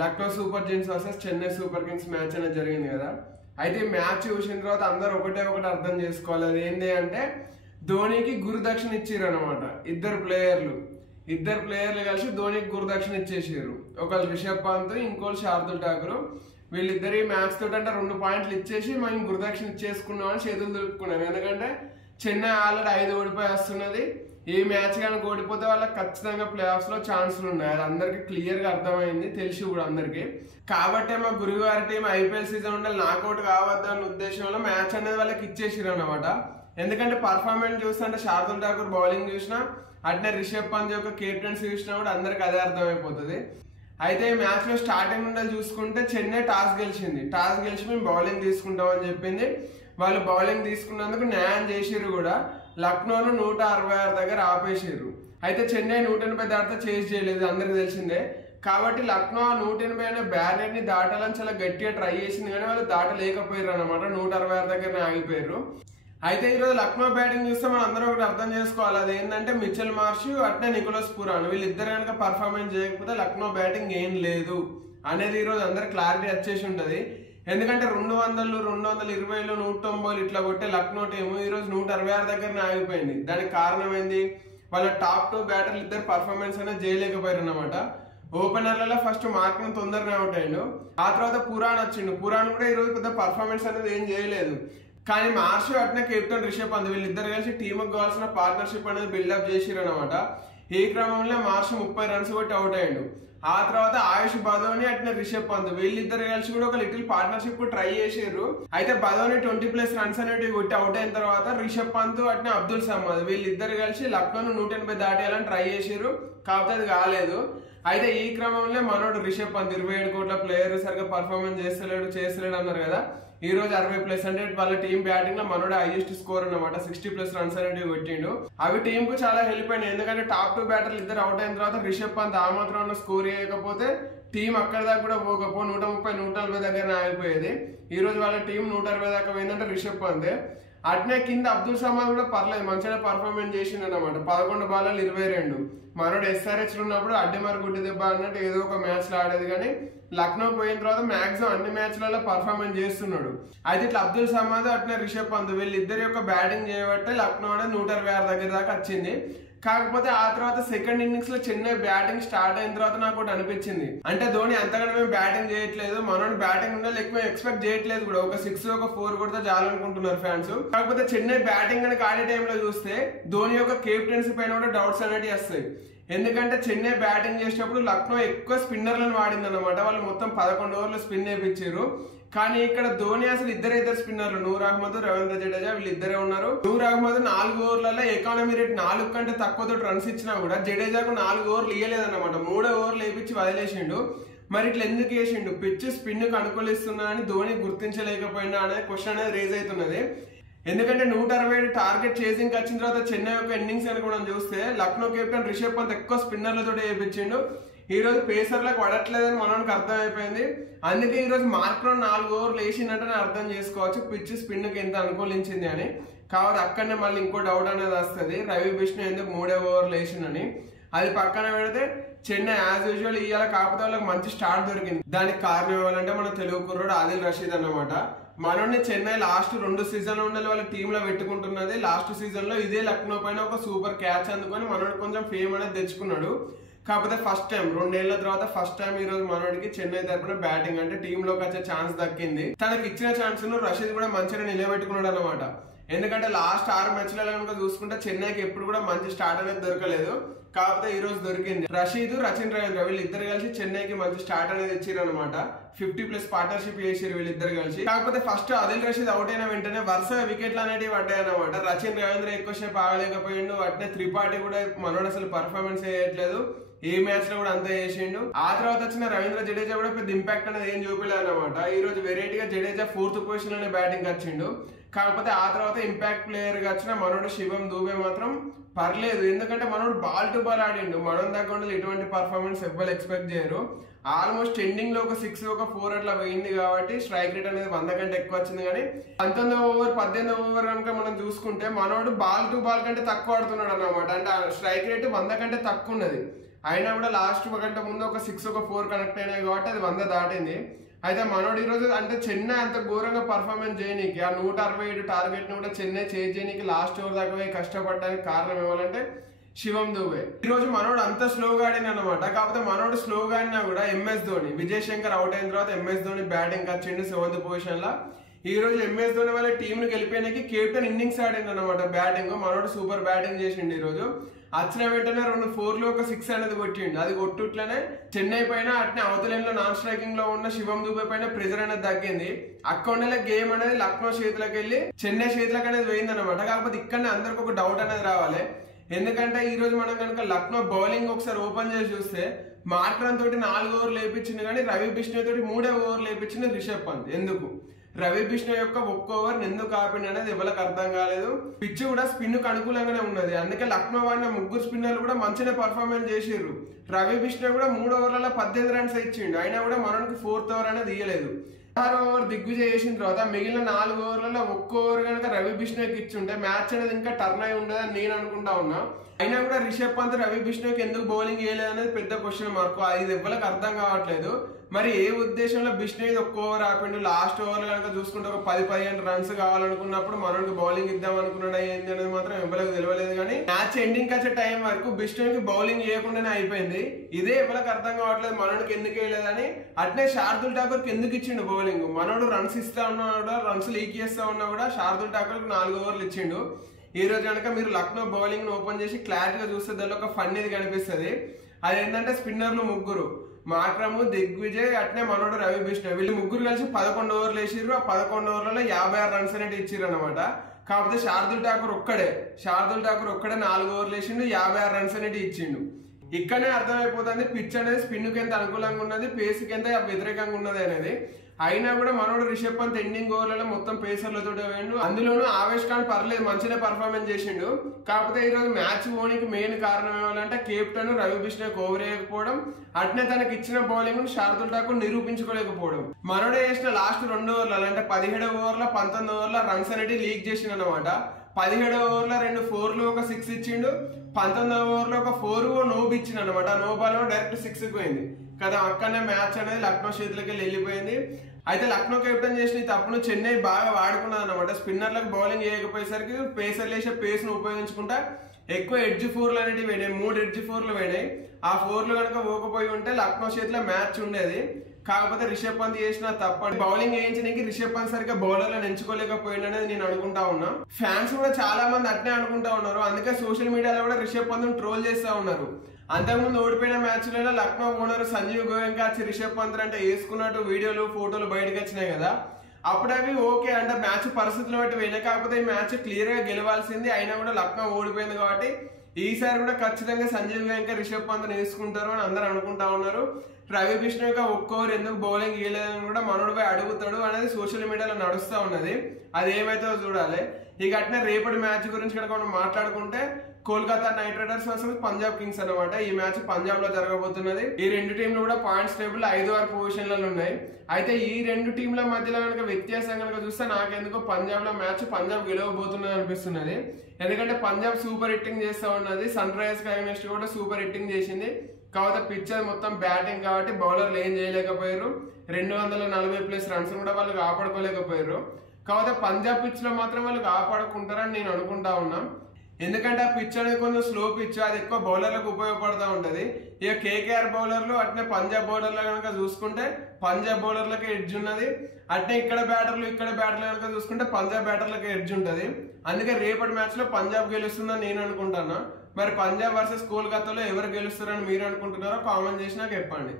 Lucknow super Giants versus Chennai super Kings match అనేది జరిగింది కదా. అయితే మ్యాచ్ చూసిన తర్వాత అందరూ ఒకటి అర్థం చేసుకోవాలి. అది ఏంటి అంటే ధోనికి గురుదక్షిణ ఇచ్చిర్రు అనమాట. ఇద్దరు ప్లేయర్లు కలిసి ధోనికి గురుదక్షిణ ఇచ్చేసారు. ఒకళ్ళు రిషబ్ పంత్, ఇంకోళ్ళు శార్దుల్ ఠాకూర్. వీళ్ళిద్దరు ఈ మ్యాచ్ తోటి అంటే 2 పాయింట్లు ఇచ్చేసి మేము గురుదక్షిణ ఇచ్చేసుకున్నాం అని చేతులు దులుపుకున్నారు. ఎందుకంటే చెన్నై ఆల్రెడీ 5 ఓడిపోయి వస్తున్నది. ఈ మ్యాచ్ కానీ ఓడిపోతే వాళ్ళకి ఖచ్చితంగా ప్లే ఆఫ్స్ లో ఛాన్సులు ఉన్నాయి. అది అందరికి క్లియర్ గా అర్థమైంది, తెలిసి కూడా అందరికి. కాబట్టి మా గురుగారి టీం ఐపీఎల్ సీజన్ ఉండాలి, నాకౌట్ కావద్దు అన్న ఉద్దేశంలో మ్యాచ్ అనేది వాళ్ళకి ఇచ్చేసారు అనమాట. ఎందుకంటే పర్ఫార్మెన్స్ చూస్తుంటే శార్దుల్ ఠాకూర్ బౌలింగ్ చూసినా, అట్నే రిషబ్ పంత్ యొక్క కెప్టెన్సీ చూసినా కూడా అందరికి అదే అర్థమైపోతుంది. అయితే ఈ మ్యాచ్ లో స్టార్టింగ్ నుండి చూసుకుంటే చెన్నై టాస్ గెలిచి మేము బౌలింగ్ తీసుకుంటామని చెప్పింది. వాళ్ళు బౌలింగ్ తీసుకున్నందుకు న్యాయం చేసిర్రు కూడా. లక్నోను 166 దగ్గర ఆపేసారు. అయితే చెన్నై 180 దాటితే చేజ్ చేయలేదు, అందరికి తెలిసిందే. కాబట్టి లక్నో 180 బ్యారియర్ ని దాటాలని చాలా గట్టిగా ట్రై చేసింది, కానీ వాళ్ళు దాటలేకపోయారు అనమాట. 166 దగ్గర ఆగిపోయారు. అయితే ఈరోజు లక్నో బ్యాటింగ్ చూస్తే మనం అందరం ఒకటి అర్థం చేసుకోవాలి. అది ఏంటంటే మిచెల్ మార్ష్ అట్నే నికోలస్ పురాన్ వీళ్ళిద్దరు కనుక పర్ఫార్మెన్స్ చేయకపోతే లక్నో బ్యాటింగ్ ఏం లేదు అనేది ఈరోజు అందరు క్లారిటీ వచ్చేసి ఉంటది. ఎందుకంటే 200, 220, 190 ఇట్లా కొట్టే లక్నో టీము ఈరోజు 166 దగ్గరనే ఆగిపోయింది. దానికి కారణం ఏంది? వాళ్ళ టాప్ 2 బ్యాటర్లు ఇద్దరు పర్ఫార్మెన్స్ అనేది చేయలేకపోయారు అనమాట. ఓపెనర్లలో ఫస్ట్ మార్క్ను తొందరగా అవుట్ అయ్యిండు. ఆ తర్వాత పురాన్ వచ్చిండు. పురాన్ కూడా ఈరోజు పెద్ద పర్ఫార్మెన్స్ అనేది ఏం చేయలేదు. కానీ మార్ష్ అట్నే కెప్టెన్ రిషబ్ పంత్ వీళ్ళిద్దరు కలిసి టీంకి కావాల్సిన పార్ట్నర్షిప్ అనేది బిల్డప్ చేసిరు అనమాట. ఈ క్రమంలో మార్ష్ 30 రన్స్ కొట్టి అవుట్ అయ్యిండు. ఆ తర్వాత ఆయుష్ బదోని అట్నే రిషబ్ పంత్ వీళ్ళిద్దరు కలిసి కూడా ఒక లిటిల్ పార్ట్నర్షిప్ ట్రై చేసారు. అయితే బదోని 20+ రన్స్ అనేవి కొట్టి అవుట్ అయిన తర్వాత రిషబ్ పంత్ అట్నే అబ్దుల్ సమద్ వీళ్ళిద్దరు కలిసి లక్నోను 180 దాటేయాలని ట్రై చేసారు. కాకపోతే అది కాలేదు. అయితే ఈ క్రమంలో మనోడు రిషబ్ పంత్ 27 కోట్ల ప్లేయర్ సరిగ్గా పర్ఫార్మెన్స్ చేస్తలేడు అన్నారు కదా. ఈ రోజు 60+ అంటే వాళ్ళ టీం బ్యాటింగ్ లో మనోడు హైయెస్ట్ స్కోర్ అన్నమాట. 60+ రన్స్ అనేవి కొట్టిండు. అవి టీం కు చాలా హెల్ప్ అయినాయి. ఎందుకంటే టాప్ 2 బ్యాటర్లు ఇద్దరు అవుట్ అయిన తర్వాత రిషబ్ పంత్ ఆ మాత్రం స్కోర్ చేయకపోతే టీం అక్కడ దాకా కూడా పోకపో 130, 140 దగ్గర ఆగిపోయేది. ఈ రోజు వాళ్ళ టీం 160 దాకా పోయిందంటే రిషబ్ పంత్. అట్నే కింద అబ్దుల్ సమద్ కూడా పర్లేదు, మంచిగా పర్ఫార్మెన్స్ చేసిండు అనమాట. 11 బాల్ 22. మనోడు SRH ఉన్నప్పుడు అడ్డిమార్ గుడ్డి దెబ్బ అన్నట్టు ఏదో ఒక మ్యాచ్ లో ఆడేది, కానీ లక్నో పోయిన తర్వాత మాక్సిమం అన్ని మ్యాచ్లలో పర్ఫార్మెన్స్ చేస్తున్నాడు. అయితే ఇట్లా అబ్దుల్ సమద్ అట్నే రిషబ్ పంత్ వీళ్ళిద్దరి యొక్క బ్యాటింగ్ చేయబట్టే లక్నో అనేది 166 దగ్గర దాకా వచ్చింది. కాకపోతే ఆ తర్వాత సెకండ్ ఇన్నింగ్స్ లో చెన్నై బ్యాటింగ్ స్టార్ట్ అయిన తర్వాత నాకు ఒకటి అనిపించింది, అంటే ధోని అంతగానో మేము బ్యాటింగ్ చేయట్లేదు, మనోడు బ్యాటింగ్ ఉండాలి ఎక్కువ ఎక్స్పెక్ట్ చేయట్లేదు కూడా. ఒక 6 ఒక 4 కొడితే చాలనుకుంటున్నారు ఫ్యాన్స్. కాకపోతే చెన్నై బ్యాటింగ్ అని ఆడే టైంలో చూస్తే ధోని యొక్క కెప్టెన్సీ పైన కూడా డౌట్స్ అనేవి వస్తాయి. ఎందుకంటే చెన్నై బ్యాటింగ్ చేసేటప్పుడు లక్నో ఎక్కువ స్పిన్నర్లను వాడింది అనమాట. వాళ్ళు మొత్తం 11 ఓవర్లు స్పిన్ వేయించారు. కానీ ఇక్కడ ధోని అసలు ఇద్దరు స్పిన్నర్లు, నూర్ అహ్మద్, రవీంద్ర జడేజా వీళ్ళిద్దరే ఉన్నారు. నూర్ అహ్మద్ 4 ఓవర్లలో ఎకానమీ రేట్ 4 కంటే తక్కువతో రన్స్ ఇచ్చినా కూడా జడేజాకు 4 ఓవర్లు ఇయ్యలేదన్నమాట. 3వ ఓవర్లు వేయించి వదిలేసిండు. మరి ఇట్లా ఎందుకు వేసిండు? పిచ్ స్పిన్ కు అనుకూలిస్తున్నానని ధోని గుర్తించలేకపోయినా అనే క్వశ్చన్ అనేది రేజ్ అవుతున్నది. ఎందుకంటే 167 టార్గెట్ చేసింగ్ వచ్చిన తర్వాత చెన్నై యొక్క ఇన్నింగ్స్ అని మనం చూస్తే లక్నో కెప్టెన్ రిషబ్ పంత్ ఎక్కువ స్పిన్నర్లతో వేయించిండు. ఈ రోజు పేసర్లకు పడట్లేదని మనకి అర్థమైపోయింది. అందుకే ఈ రోజు మార్క్లో 4 ఓవర్లు వేసిందంటే అర్థం చేసుకోవచ్చు పిచ్ స్పిన్ కి ఎంత అనుకూలించింది అని. కాబట్టి అక్కడనే మళ్ళీ ఇంకో డౌట్ అనేది వస్తుంది, రవి బిష్ణు ఎందుకు 3వ ఓవర్లు వేసిందని. అది పక్కన పెడితే చెన్నై యాజ్ యూజువల్ ఇవాళ కాకపోతే వాళ్ళకి మంచి స్టార్ట్ దొరికింది. దానికి కారణం ఏమంటే మన తెలుగు కుర్రోడు ఆదిల్ రషీద్ అన్నమాట. మనోడిని చెన్నై లాస్ట్ 2 సీజన్లు ఉండాలి వాళ్ళ టీంలో పెట్టుకుంటున్నది. లాస్ట్ సీజన్ లో ఇదే లక్నో పైన ఒక సూపర్ క్యాచ్ అందుకొని మనోడు కొంచెం ఫేమ్ అనేది తెచ్చుకున్నాడు. కాకపోతే ఫస్ట్ టైం 2 ఏళ్ల తర్వాత ఫస్ట్ టైం ఈ రోజు మనోడికి చెన్నై తరపున బ్యాటింగ్ అంటే టీమ్ లోకి వచ్చే ఛాన్స్ దక్కింది. తనకి ఇచ్చిన ఛాన్స్ ను రషీద్ కూడా మంచిగా నిలబెట్టుకున్నాడు అనమాట. ఎందుకంటే లాస్ట్ 6 మ్యాచ్లలో కనుక చూసుకుంటే చెన్నైకి ఎప్పుడు కూడా మంచి స్టార్ట్ అనేది దొరకలేదు. కాకపోతే ఈ రోజు దొరికింది. రషీద్, రచిన్ రవీంద్ర వీళ్ళిద్దరు కలిసి చెన్నైకి మంచి స్టార్ట్ అనేది ఇచ్చారు అనమాట. 50+ పార్ట్నర్షిప్ చేసారు వీళ్ళిద్దరు కలిసి. కాకపోతే ఫస్ట్ ఆదిల్ రషీద్ అవుట్ అయిన వెంటనే వరుసగా వికెట్లు అనేవి పడ్డాయి అనమాట. రచిన్ రవీంద్ర ఎక్కువసేపు ఆగలేకపోయిండు. అట్నే త్రిపాఠి కూడా మనోడు అసలు పర్ఫార్మెన్స్ చేయట్లేదు. ఏ మ్యాచ్ లో కూడా అంతా చేసిండు. ఆ తర్వాత వచ్చిన రవీంద్ర జడేజా కూడా పెద్ద ఇంపాక్ట్ అనేది ఏం చూపలేదు అనమాట. ఈ రోజు వెరైటీగా జడేజా 4th పొజిషన్ లోనే బ్యాటింగ్ వచ్చిండు. కాకపోతే ఆ తర్వాత ఇంపాక్ట్ ప్లేయర్ గా వచ్చిన మనోడు శివం దూబే మాత్రం పర్లేదు. ఎందుకంటే మనోడు బాల్ టు బాల్ ఆడిండు. మనం దగ్గర ఉండాలి ఎటువంటి పర్ఫార్మెన్స్ ఎవ్వరు ఎక్స్పెక్ట్ చేయరు. ఆల్మోస్ట్ ఎండింగ్ లో ఒక 6 ఒక 4 అట్లా పోయింది కాబట్టి స్ట్రైక్ రేట్ అనేది 100 కంటే ఎక్కువ వచ్చింది. కానీ 19వ ఓవర్ 18వ ఓవర్ కనుక మనం చూసుకుంటే మనోడు బాల్ టు బాల్ కంటే తక్కువ ఆడుతున్నాడు అన్నమాట. అంటే స్ట్రైక్ రేట్ 100 కంటే తక్కువ ఉన్నది. అయినా కూడా లాస్ట్ ఒక గంట ముందు ఒక 6 ఒక 4 కనెక్ట్ అయినాయి కాబట్టి అది 100 దాటింది. అయితే మనోడు ఈరోజు అంటే చెన్నై అంత ఘోరంగా పర్ఫార్మెన్స్ చేయనీకి ఆ 167 టార్గెట్ని కూడా చెన్నై చేయనీకి లాస్ట్ ఓవర్ దాకా పోయి కష్టపడడానికి కారణం ఏమంటే శివం దూబే. ఈ రోజు మనోడు అంత స్లోగా ఆడిన అనమాట. కాకపోతే మనోడు స్లోగా ఆడినా కూడా ఎంఎస్ ధోని, విజయ్ శంకర్ అవుట్ అయిన తర్వాత ఎంఎస్ ధోని బ్యాటింగ్ వచ్చిండు 7th పొజిషన్ లా. ఈ రోజు ఎంఎస్ ధోని వాళ్ళ టీంను గెలిపోయినాకి కెప్టెన్ ఇన్నింగ్స్ ఆడింది అనమాట బ్యాటింగ్. మనోడు సూపర్ బ్యాటింగ్ చేసిండు. ఈ రోజు వచ్చిన వెంటనే 2 4లు ఒక 6 అనేది కొట్టిండు. అది కొట్టుట్లనే చెన్నై పైన అట్నే అవతలేన్లో నాన్ స్ట్రైకింగ్ లో ఉన్న శివం దూబే పైన ప్రెజర్ అనేది తగ్గింది. అక్కడ గేమ్ అనేది లక్నో చేతులకు వెళ్ళి చెన్నై చేతులకు అనేది పోయింది అనమాట. కాకపోతే ఇక్కడనే అందరికి ఒక డౌట్ అనేది రావాలి. ఎందుకంటే ఈ రోజు మనం కనుక లక్నో బౌలింగ్ ఒకసారి ఓపెన్ చేసి చూస్తే మార్క్రన్ తోటి 4 ఓవర్లు లేపించింది, కానీ రవి బిష్ణోయ్ తోటి 3వ ఓవర్ లేపించింది రిషబ్ పంత్. ఎందుకు రవి బిష్ణోయ్ యొక్క 1 ఓవర్ ఎందుకు ఆపిండి అనేది ఎవరికి అర్థం కాలేదు. పిచ్ కూడా స్పిన్ కు అనుకూలంగానే ఉన్నది. అందుకే లక్నో వాడిన 3 స్పిన్నర్లు కూడా మంచిగా పర్ఫార్మెన్స్ చేసిర్రు. రవి బిష్ణోయ్ కూడా 3 ఓవర్లలో 18 రన్స్ ఇచ్చిండు. అయినా కూడా మనకి 4th ఓవర్ అనేది ఇయ్యలేదు. 6వ ఓవర్ దిగ్విజయ్ చేసిన తర్వాత మిగిలిన 4 ఓవర్లలో 1 ఓవర్ కనుక రవి బిష్ణోయ్కి ఇచ్చుంటే మ్యాచ్ అనేది ఇంకా టర్న్ అయి ఉండదని నేను అనుకుంటా ఉన్నా. అయినా కూడా రిషబ్ పంత్ రవి బిష్ణోయ్కి ఎందుకు బౌలింగ్ వేయలేదు అనేది పెద్ద క్వశ్చన్ మార్క్. ఇది ఎవరికి అర్థం కావట్లేదు. మరి ఏ ఉద్దేశంలో బిష్ణోయ్ 1 ఓవర్ ఆపిండు. లాస్ట్ ఓవర్ కనుక చూసుకుంటే ఒక 10-15 రన్స్ కావాలనుకున్నప్పుడు మనోడికి బౌలింగ్ ఇద్దాం అనుకున్నాడు ఏంటి అనేది మాత్రం ఎవరికి తెలియలేదు. కానీ మ్యాచ్ ఎండింగ్ వచ్చే టైం వరకు బిష్ణోయ్కి బౌలింగ్ వేయకుండానే అయిపోయింది. ఇదే ఎవరికి అర్థం కావట్లేదు మనోడికి ఎందుకు వేయలేదని. అట్నే శార్దుల్ ఠాకూర్కి ఎందుకు ఇచ్చిండు బౌలింగ్. మనోడు రన్స్ ఇస్తా ఉన్నా కూడా, రన్స్ లీక్ చేస్తా ఉన్నా కూడా శార్దుల్ ఠాకూర్కి 4 ఓవర్లు ఇచ్చిండు. ఈ రోజు కనుక మీరు లక్నో బౌలింగ్ ను ఓపెన్ చేసి క్లారిటీగా చూస్తే దానిలో ఒక ఫన్ ఇది కనిపిస్తుంది. అది ఏంటంటే స్పిన్నర్లు 3 మార్క్రమ్, దిగ్విజయ్, అట్నే మనోడు రవి బిష్ణోయ్, వీళ్ళు 3 కలిసి 11 ఓవర్లు వేసిర్రు. ఆ 11 ఓవర్లలో 56 రన్స్ అనేది ఇచ్చిర్రు అనమాట. కాకపోతే శార్దుల్ ఠాకూర్ ఒక్కడే 4 ఓవర్లు వేసిండు, 56 రన్స్ అనేది ఇచ్చిండు. ఇక్కడనే అర్థమైపోతుంది పిచ్ అనేది స్పిన్ కి ఎంత అనుకూలంగా ఉన్నది, పేస్ కి ఎంత వ్యతిరేకంగా ఉన్నది అనేది. అయినా కూడా మనోడు రిషబ్ పంత్ ఎండింగ్ ఓవర్లలో మొత్తం పేసర్లతో వేయండు. అందులోనూ ఆవేష్ ఖాన్ పర్లేదు మంచిగా పర్ఫార్మెన్స్ చేసిండు. కాకపోతే ఈ రోజు మ్యాచ్ ఓనికి మెయిన్ కారణం ఏమంటే కెప్టెన్ రవి బిష్ణోయ్ ఓవర్ వేయకపోవడం, అట్నే తనకి ఇచ్చిన బౌలింగ్ శార్దుల్ ఠాకూర్ నిరూపించుకోలేకపోవడం. మనోడే చేసిన లాస్ట్ 2 ఓవర్లలో అంటే 17వ ఓవర్లో 19వ ఓవర్లో రన్స్ అనేది లీక్ చేసిండు అనమాట. 17వ ఓవర్లో 2 4లు ఒక 6 ఇచ్చిండు. 19వ ఓవర్లో ఒక 4 నోబ్ ఇచ్చిండు అనమాట. నో బాల్ డైరెక్ట్ 6కి పోయింది కదా. అక్కడనే మ్యాచ్ అనేది లక్నో చేతులకి వెళ్ళిపోయింది. అయితే లక్నో కెప్టెన్ చేసిన తప్పును చెన్నై బాగా వాడుకున్నది అనమాట. స్పిన్నర్లకు బౌలింగ్ వేయకపోయేసరికి పేసర్లు వేసే పేస్ ను ఉపయోగించుకుంటా ఎక్కువ ఎడ్జ్ 4లు అనేవి పోయినాయి. 3 ఎడ్జ్ 4లు పోయినాయి. ఆ 4లు కనుక పోకపోయి ఉంటే లక్నో చేతిలో మ్యాచ్ ఉండేది. కాకపోతే రిషబ్ పంత్ చేసిన తప్ప బౌలింగ్ వేయించడానికి రిషబ్ పంత్ సరిగ్గా బౌలర్లను ఎంచుకోలేకపోయిననేది నేను అనుకుంటా ఉన్నా. ఫ్యాన్స్ కూడా చాలా మంది అట్నే అనుకుంటా ఉన్నారు. అందుకే సోషల్ మీడియాలో కూడా రిషబ్ పంత్ ట్రోల్ చేస్తా ఉన్నారు. అంతకుముందు ఓడిపోయిన మ్యాచ్లలో లక్నో ఓనర్ సంజీవ్ గోయంకా రిషబ్ పంత్ అంటే వేసుకున్నట్టు వీడియోలు ఫోటోలు బయటకు వచ్చినాయి కదా. అప్పుడు అవి ఓకే అంటే మ్యాచ్ పరిస్థితులు బట్టి పోయినాయి. కాకపోతే ఈ మ్యాచ్ క్లియర్ గా గెలవాల్సింది. అయినా కూడా లక్నో ఓడిపోయింది కాబట్టి ఈసారి కూడా ఖచ్చితంగా సంజీవ్ గోయంకా రిషబ్ పంత్ వేసుకుంటారు అని అందరూ అనుకుంటా ఉన్నారు. రవి బిష్ణోయ్ 1 ఓవర్ ఎందుకు బౌలింగ్ వేయలేదని కూడా మనోడిపై అడుగుతాడు అనేది సోషల్ మీడియాలో నడుస్తూ ఉన్నది. అది ఏమైతే చూడాలి. ఇక అట్నే రేపటి మ్యాచ్ గురించి కనుక మనం మాట్లాడుకుంటే Kolkata night riders versus Punjab Kings అనమాట. ఈ మ్యాచ్ పంజాబ్ లో జరగబోతున్నది. ఈ 2 టీంలు కూడా పాయింట్స్ టేబుల్ 5-6 పొజిషన్లలో ఉన్నాయి. అయితే ఈ 2 టీంల మధ్యలో కనుక వ్యత్యాసం కనుక చూస్తే నాకెందుకో పంజాబ్ లో మ్యాచ్ పంజాబ్ గెలవబోతున్నది అనిపిస్తున్నది. ఎందుకంటే పంజాబ్ సూపర్ హిట్టింగ్ చేస్తా ఉన్నది. సన్ రైజర్స్ అగైన్స్ట్ కూడా సూపర్ హిట్టింగ్ చేసింది. కాకపోతే పిచ్చర్ మొత్తం బ్యాటింగ్ కాబట్టి బౌలర్లు ఏం చేయలేకపోయారు. 240+ రన్స్ కూడా వాళ్ళు కాపాడుకోలేకపోయారు. కాకపోతే పంజాబ్ పిచ్ లో మాత్రం వాళ్ళు కాపాడుకుంటారని నేను అనుకుంటా ఉన్నా. ఎందుకంటే ఆ పిచ్ అనేది కొంచెం స్లో పిచ్, అది ఎక్కువ బౌలర్లకు ఉపయోగపడుతూ ఉంటది. ఇక కేకేఆర్ బౌలర్లు అట్నే పంజాబ్ బౌలర్లు కనుక చూసుకుంటే పంజాబ్ బౌలర్లకి ఎడ్జ్ ఉన్నది. అట్నే ఇక్కడ బ్యాటర్లు కనుక చూసుకుంటే పంజాబ్ బ్యాటర్లకి ఎడ్జ్ ఉంటది. అందుకే రేపటి మ్యాచ్ లో పంజాబ్ గెలుస్తుందని నేను అనుకుంటాను. మరి పంజాబ్ వర్సెస్ కోల్కతాలో ఎవరు గెలుస్తారని మీరు అనుకుంటున్నారో కామెంట్ చేసి నాకు చెప్పండి.